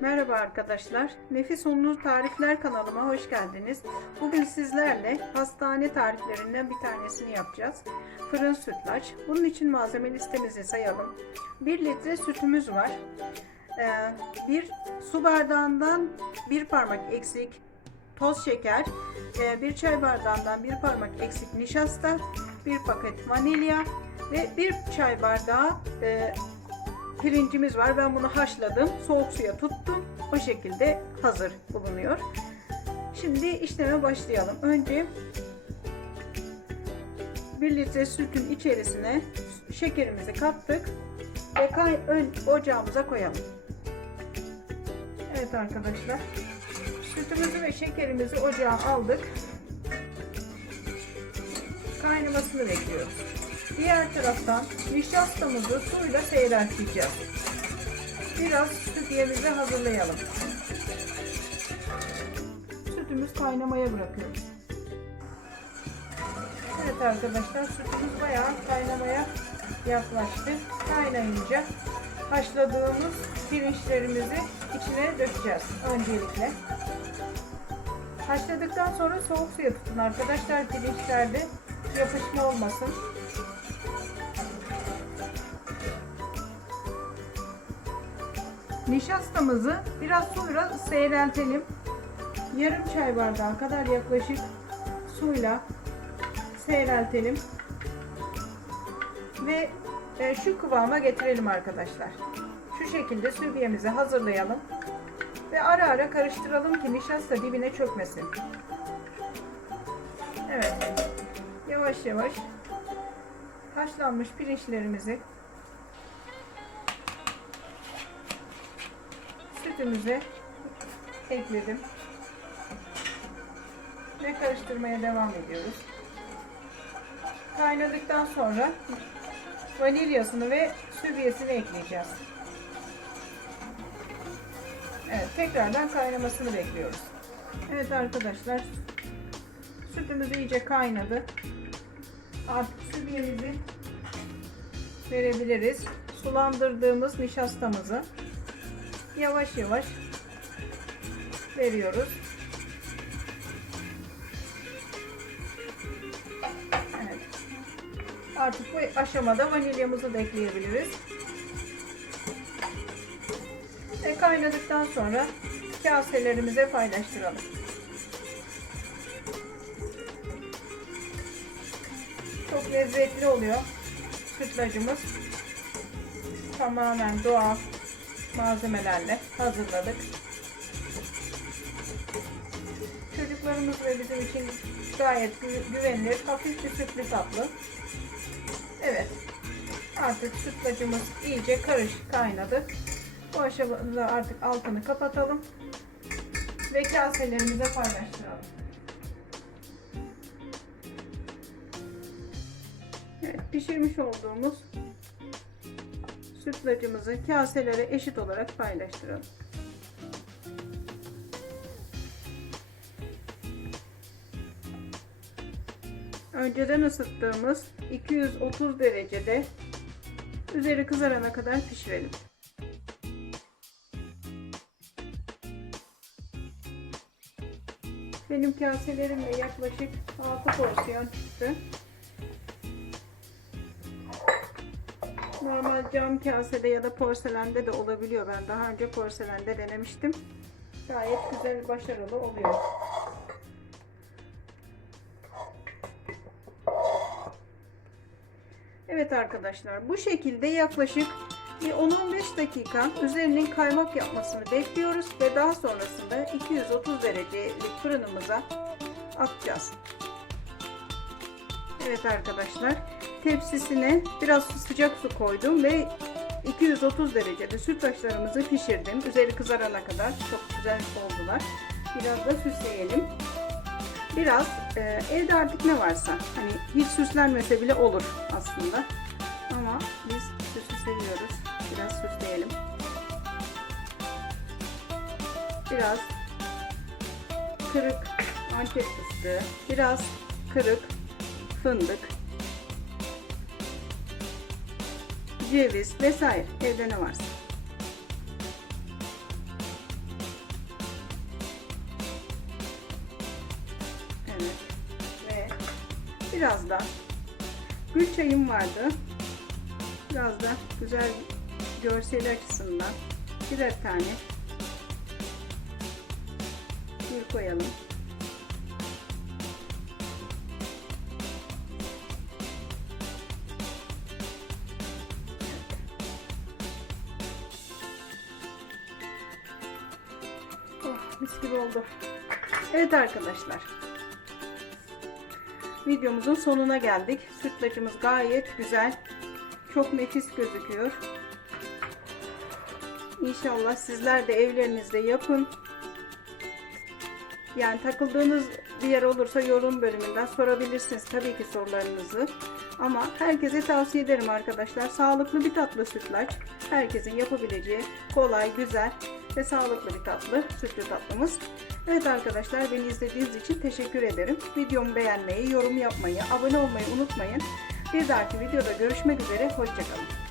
Merhaba arkadaşlar. Nefis Unlu Tarifler kanalıma hoş geldiniz. Bugün sizlerle hastane tariflerinden bir tanesini yapacağız. Fırın sütlaç. Bunun için malzeme listemizi sayalım. 1 litre sütümüz var. Ee, bir su bardağından bir parmak eksik toz şeker, e, bir çay bardağından bir parmak eksik nişasta, bir paket vanilya ve bir çay bardağı e, pirincimiz var. Ben bunu haşladım. Soğuk suya tuttum. O şekilde hazır bulunuyor. Şimdi işleme başlayalım. Önce 1 litre sütün içerisine şekerimizi kattık ve kay ön ocağımıza koyalım. Evet arkadaşlar. Sütümüzü ve şekerimizi ocağa aldık. Kaynamasını bekliyoruz. Diğer taraftan nişastamızı suyla seyrelteceğiz. Biraz sütiyemizi hazırlayalım. Sütümüz kaynamaya bırakıyoruz. Evet arkadaşlar sütümüz bayağı kaynamaya yaklaştı. Kaynayınca haşladığımız pirinçlerimizi içine dökeceğiz öncelikle. Haşladıktan sonra soğuk suya tutun arkadaşlar pirinçlerde yapışma olmasın. Nişastamızı biraz suyla seyreltelim. Yarım çay bardağı kadar yaklaşık suyla seyreltelim. Ve e, şu kıvama getirelim arkadaşlar. Şu şekilde sübiyemizi hazırlayalım. Ve ara ara karıştıralım ki nişasta dibine çökmesin. Evet. Yavaş yavaş haşlanmış pirinçlerimizi sütümüze ekledim. Ve karıştırmaya devam ediyoruz. Kaynadıktan sonra vanilyasını ve sübiyesini ekleyeceğiz. Evet, tekrardan kaynamasını bekliyoruz. Evet arkadaşlar, sütümüz iyice kaynadı. Artık sübiyemizi verebiliriz. Sulandırdığımız nişastamızı yavaş yavaş veriyoruz. Evet. Artık bu aşamada vanilyamızı da ekleyebiliriz. Ve kaynadıktan sonra kaselerimize paylaştıralım. Çok lezzetli oluyor sütlacımız. Tamamen doğal malzemelerle hazırladık. Çocuklarımız ve bizim için gayet gü- güvenilir, hafif bir sütlü tatlı. Evet. Artık sütlacımız iyice karışık kaynadı. Bu aşamada artık altını kapatalım ve kaselerimize paylaştıralım. Evet, pişirmiş olduğumuz sütlacımızı kaselere eşit olarak paylaştıralım. Önceden ısıttığımız 230 derecede üzeri kızarana kadar pişirelim. Benim kaselerimle yaklaşık 6 porsiyon çıktı. Normal cam kasede ya da porselende de olabiliyor. Ben daha önce porselende denemiştim. Gayet güzel, başarılı oluyor. Evet arkadaşlar bu şekilde yaklaşık bir 10-15 dakika üzerinin kaymak yapmasını bekliyoruz ve daha sonrasında 230 derecelik fırınımıza atacağız. Evet arkadaşlar tepsisine biraz sıcak su koydum ve 230 derecede sütlaçlarımızı pişirdim. Üzeri kızarana kadar çok güzel oldular. Biraz da süsleyelim. Biraz e, evde artık ne varsa hani hiç süslenmese bile olur aslında. Ama biz süsü seviyoruz. Biraz süsleyelim. Biraz kırık antep fıstığı, biraz kırık fındık, ceviz vesaire evde ne varsa. Ve biraz da gül çayım vardı. Biraz da güzel görseli açısından birer tane gül koyalım. Mis gibi oldu. Evet arkadaşlar. Videomuzun sonuna geldik. Sütlacımız gayet güzel. Çok nefis gözüküyor. İnşallah sizler de evlerinizde yapın. Yani takıldığınız bir yer olursa yorum bölümünden sorabilirsiniz tabii ki sorularınızı. Ama herkese tavsiye ederim arkadaşlar. Sağlıklı bir tatlı sütlaç. Herkesin yapabileceği kolay, güzel ve sağlıklı bir tatlı, sütlü tatlımız. Evet arkadaşlar beni izlediğiniz için teşekkür ederim. Videomu beğenmeyi, yorum yapmayı, abone olmayı unutmayın. Bir dahaki videoda görüşmek üzere. Hoşçakalın.